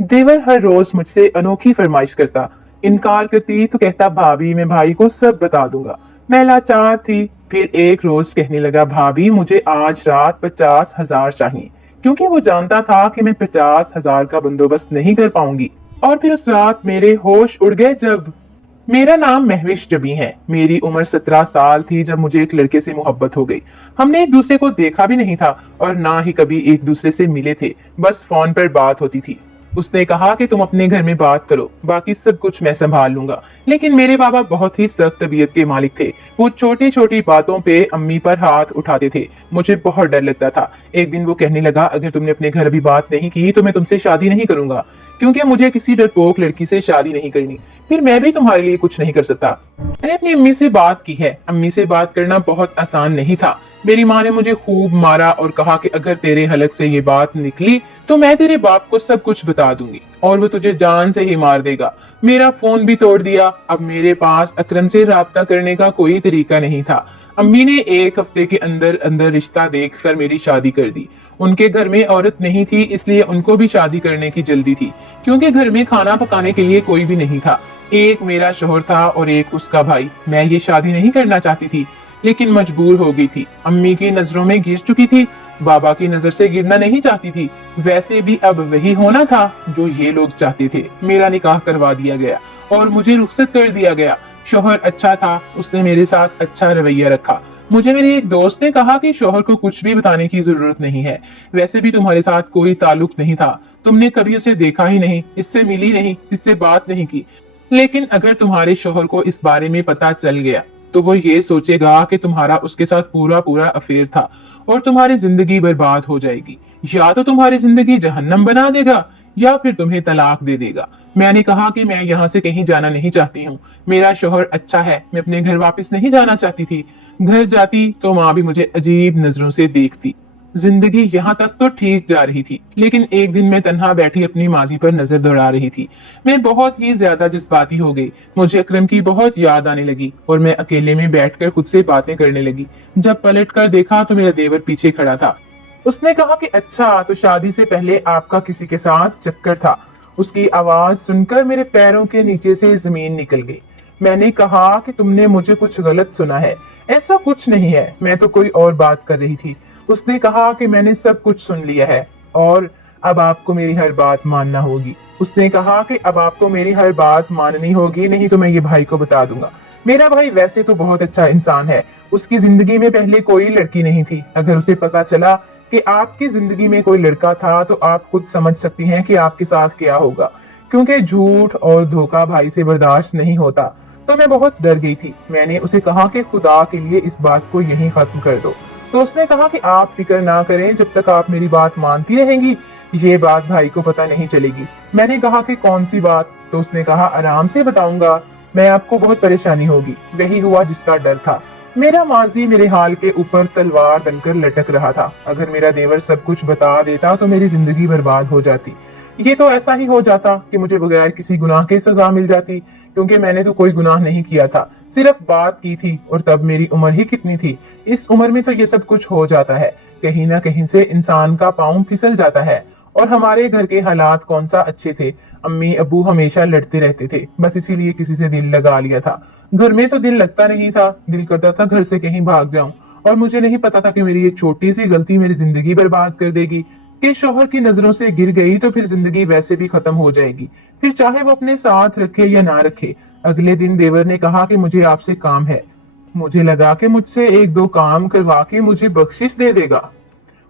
देवर हर रोज मुझसे अनोखी फरमाइश करता। इनकार करती तो कहता भाभी मैं भाई को सब बता दूंगा। मैं लाचार थी। फिर एक रोज कहने लगा भाभी मुझे आज रात 50,000 चाहिए, क्योंकि वो जानता था कि मैं 50,000 का बंदोबस्त नहीं कर पाऊंगी। और फिर उस रात मेरे होश उड़ गए जब मेरा नाम महविश जबी है। मेरी उम्र 17 साल थी जब मुझे एक लड़के से मोहब्बत हो गई। हमने एक दूसरे को देखा भी नहीं था और ना ही कभी एक दूसरे से मिले थे, बस फोन पर बात होती थी। उसने कहा कि तुम अपने घर में बात करो, बाकी सब कुछ मैं संभाल लूंगा। लेकिन मेरे बाबा बहुत ही सख्त तबीयत के मालिक थे। वो छोटी छोटी बातों पे अम्मी पर हाथ उठाते थे। मुझे बहुत डर लगता था। एक दिन वो कहने लगा अगर तुमने अपने घर अभी बात नहीं की तो मैं तुमसे शादी नहीं करूंगा, क्योंकि मुझे किसी डरपोक लड़की से शादी नहीं करनी। फिर मैं भी तुम्हारे लिए कुछ नहीं कर सकता। मैंने अपनी अम्मी से बात की है। अम्मी से बात करना बहुत आसान नहीं था। मेरी माँ ने मुझे खूब मारा और कहा कि अगर तेरे हलक से ये बात निकली तो मैं तेरे बाप को सब कुछ बता दूंगी और वो तुझे जान से ही मार देगा। मेरा फोन भी तोड़ दिया। अब मेरे पास अकरम से राब्ता करने का कोई तरीका नहीं था। अम्मी ने एक हफ्ते के अंदर अंदर रिश्ता देखकर मेरी शादी कर दी। उनके घर में औरत नहीं थी, इसलिए उनको भी शादी करने की जल्दी थी, क्योंकि घर में खाना पकाने के लिए कोई भी नहीं था। एक मेरा शोहर था और एक उसका भाई। मैं ये शादी नहीं करना चाहती थी, लेकिन मजबूर हो गई थी। अम्मी की नजरों में गिर चुकी थी, बाबा की नजर से गिरना नहीं चाहती थी। वैसे भी अब वही होना था जो ये लोग चाहते थे। मेरा निकाह करवा दिया गया और मुझे रुखसत कर दिया गया। शोहर अच्छा था, उसने मेरे साथ अच्छा रवैया रखा। मुझे मेरे एक दोस्त ने कहा कि शोहर को कुछ भी बताने की जरूरत नहीं है। वैसे भी तुम्हारे साथ कोई ताल्लुक नहीं था, तुमने कभी उसे देखा ही नहीं, इससे मिली नहीं, इससे बात नहीं की। लेकिन अगर तुम्हारे शोहर को इस बारे में पता चल गया तो वो ये सोचेगा कि तुम्हारा उसके साथ पूरा पूरा अफेयर था और तुम्हारी जिंदगी बर्बाद हो जाएगी। या तो तुम्हारी जिंदगी जहन्नम बना देगा या फिर तुम्हें तलाक दे देगा। मैंने कहा कि मैं यहाँ से कहीं जाना नहीं चाहती हूँ। मेरा शोहर अच्छा है, मैं अपने घर वापस नहीं जाना चाहती थी। घर जाती तो माँ भी मुझे अजीब नजरों से देखती। जिंदगी यहाँ तक तो ठीक जा रही थी, लेकिन एक दिन मैं तन्हा बैठी अपनी माजी पर नजर दौड़ा रही थी। मैं बहुत ही ज्यादा जज्बाती हो गई। मुझे अकरम की बहुत याद आने लगी और मैं अकेले में बैठकर खुद से बातें करने लगी। जब पलट कर देखा तो मेरा देवर पीछे खड़ा था। उसने कहा कि अच्छा तो शादी से पहले आपका किसी के साथ चक्कर था। उसकी आवाज सुनकर मेरे पैरों के नीचे से जमीन निकल गई। मैंने कहा कि तुमने मुझे कुछ गलत सुना है, ऐसा कुछ नहीं है, मैं तो कोई और बात कर रही थी। उसने कहा कि मैंने सब कुछ सुन लिया है और अब आपको मेरी हर बात मानना होगी। उसने कहा कि अब आपको मेरी हर बात माननी होगी, नहीं तो मैं ये भाई को बता दूंगा। मेरा भाई वैसे तो बहुत अच्छा इंसान है, उसकी जिंदगी में पहले कोई लड़की नहीं थी। अगर उसे पता चला कि आपकी जिंदगी में कोई लड़का था तो आप खुद समझ सकती हैं कि आपके साथ क्या होगा, क्योंकि झूठ और धोखा भाई से बर्दाश्त नहीं होता। तो मैं बहुत डर गई थी। मैंने उसे कहा कि खुदा के लिए इस बात को यहीं खत्म कर दो। तो उसने कहा कि आप फिक्र ना करें, जब तक आप मेरी बात मानती रहेंगी ये बात भाई को पता नहीं चलेगी। मैंने कहा कि कौन सी बात? तो उसने कहा आराम से बताऊंगा, मैं आपको बहुत परेशानी होगी। वही हुआ जिसका डर था। मेरा माजी मेरे हाल के ऊपर तलवार बनकर लटक रहा था। अगर मेरा देवर सब कुछ बता देता तो मेरी जिंदगी बर्बाद हो जाती। ये तो ऐसा ही हो जाता कि मुझे बगैर किसी गुनाह के सजा मिल जाती, क्योंकि मैंने तो कोई गुनाह नहीं किया था, सिर्फ बात की थी। और तब मेरी उम्र ही कितनी थी। इस उम्र में तो ये सब कुछ हो जाता है। कहीं ना कहीं से इंसान का पाँव फिसल जाता है। और हमारे घर के हालात कौन सा अच्छे थे। अम्मी अब्बू हमेशा लड़ते रहते थे, बस इसीलिए किसी से दिल लगा लिया था। घर में तो दिल लगता नहीं था, दिल करता था घर से कहीं भाग जाऊं। और मुझे नहीं पता था कि मेरी ये छोटी सी गलती मेरी जिंदगी बर्बाद कर देगी, कि शोहर की नजरों से गिर गई तो फिर जिंदगी वैसे भी खत्म हो जाएगी, फिर चाहे वो अपने साथ रखे या ना रखे। अगले दिन देवर ने कहा कि मुझे आपसे काम है। मुझे लगा कि मुझसे एक दो काम करवा के मुझे बख्शिश दे देगा।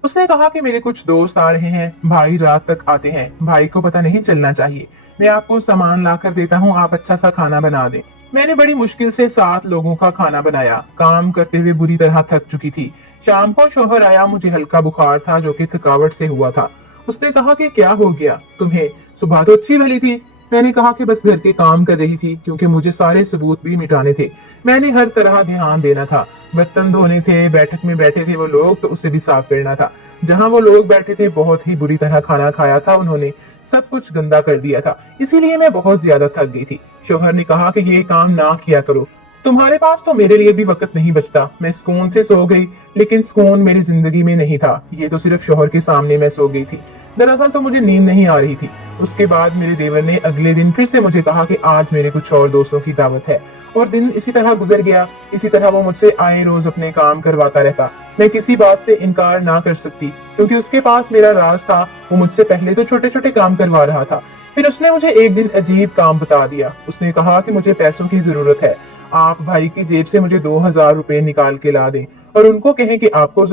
उसने कहा कि मेरे कुछ दोस्त आ रहे हैं, भाई रात तक आते हैं, भाई को पता नहीं चलना चाहिए। मैं आपको सामान ला कर देता हूँ, आप अच्छा सा खाना बना दें। मैंने बड़ी मुश्किल से 7 लोगों का खाना बनाया। काम करते हुए बुरी तरह थक चुकी थी। शाम को शोहर आया, मुझे हल्का बुखार था जो कि थकावट से हुआ था। उसने कहा कि क्या हो गया तुम्हें, सुबह तो अच्छी भली थी। मैंने कहा कि बस घर के काम कर रही थी, क्योंकि मुझे सारे सबूत भी मिटाने थे। मैंने हर तरह ध्यान देना था। बर्तन धोने थे, बैठक में बैठे थे वो लोग तो उसे भी साफ करना था। जहां वो लोग बैठे थे बहुत ही बुरी तरह खाना खाया था उन्होंने, सब कुछ गंदा कर दिया था, इसीलिए मैं बहुत ज्यादा थक गई थी। शोहर ने कहा कि ये काम ना किया करो। तुम्हारे पास तो मेरे लिए भी वक्त नहीं बचता। मैं सुकून से सो गई, लेकिन सुकून मेरी जिंदगी में नहीं था। ये तो सिर्फ शोहर के सामने मैं सो गई थी। दरअसल तो मुझे नींद नहीं आ रही थी। उसके बाद मेरे देवर ने अगले दिन फिर से मुझे कहा कि आज मेरे कुछ और दोस्तों की दावत है, और दिन इसी तरह गुजर गया। इसी तरह वो मुझसे आए रोज अपने काम करवाता रहता। मैं किसी बात से इनकार ना कर सकती, क्योंकि उसके पास मेरा राज था। वो मुझसे पहले तो छोटे छोटे काम करवा रहा था, फिर उसने मुझे एक दिन अजीब काम बता दिया। उसने कहा कि मुझे पैसों की जरूरत है, आप भाई की जेब से मुझे 2000 रुपए निकाल के ला दें और उनको कहें कि आपको